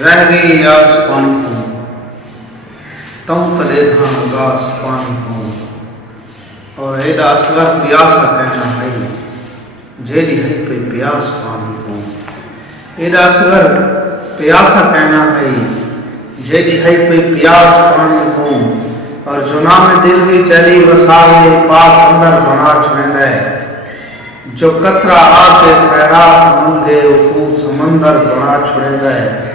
رہ گئی آس پانی کو تم تلے دھان گاس پانی کو اور ایڈا اصغر پیاسا کہنا ہے جیڑی ہے پہ پیاس پانی کو ایڈا اصغر پیاسا کہنا ہے جیڑی ہے پہ پیاس پانی کو اور جنام دل بھی چلی وسالے پاک اندر بنا چھوڑے جو قطرہ آ کے خیرات منگے وہ سمندر بنا چھوڑے گئے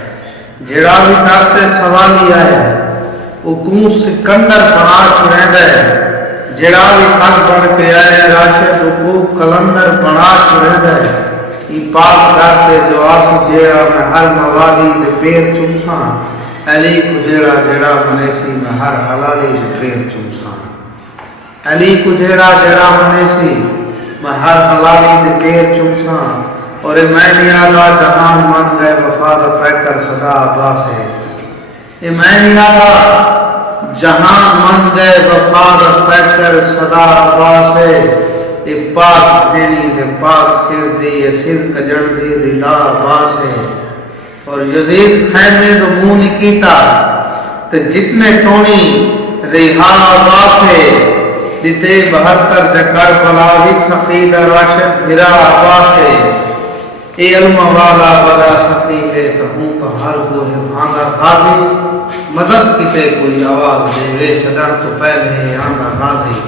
جیڑا بھی کرتے سوالی آئے وہ سکندر بنا چھوڑے گئے جیڑا بھی سگ بن کے آئے راشد وہ کلندر بنا چھوڑے گئے یہ پاک کرتے جو آس جیڑا میں ہر موالی دے پیر چمساں علی کو جیڑا جیڑا منیسی میں ہر حلالی دے پیر چمساں علی کو جیڑا جیڑا منیسی میں ہر حلالی دے پیر چمساں اور میں نیالا جہان من گئے وفاد پیکر صدا عباس ہے میں نیالا جہان من گئے وفاد پیکر صدا عباس ہے پاک دینی دے پاک سر دی یہ سر کجڑ دی ردا عباس ہے اور یزید خیمے دو منہ نکیتا تے جتنے تونی ریحا عباس ہے دیتے 72 جکر بلاوی سفید راشد بھرا عباس ہے اے علم والا بڑا سخی ہے تو ہوں تو ہر گوہ بھانگا غازی مدد کتے کوئی آواز دے وے چھڑن تو پہلے ہے آنگا غازی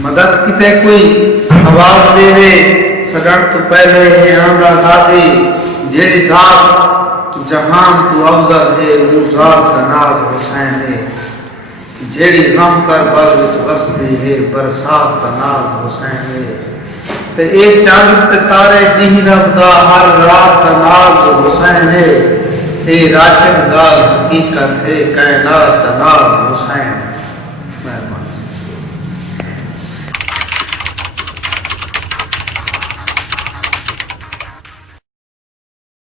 مدد کتے کوئی آواز دے وے چھڑن تو پہلے ہے آنگا غازی جیڑی ذات جہان تو افضل ہے وہ ذات کا ناز حسین ہے جیڑی غم کر بل وچ بسدی ہے برسات کا ناز حسین ہے تے اے چاند تے تارے نہیں رکھدا ہر رات کا ناز حسین ہے اے راشد گال حقیقت ہے کائنات کا ناز حسین ہے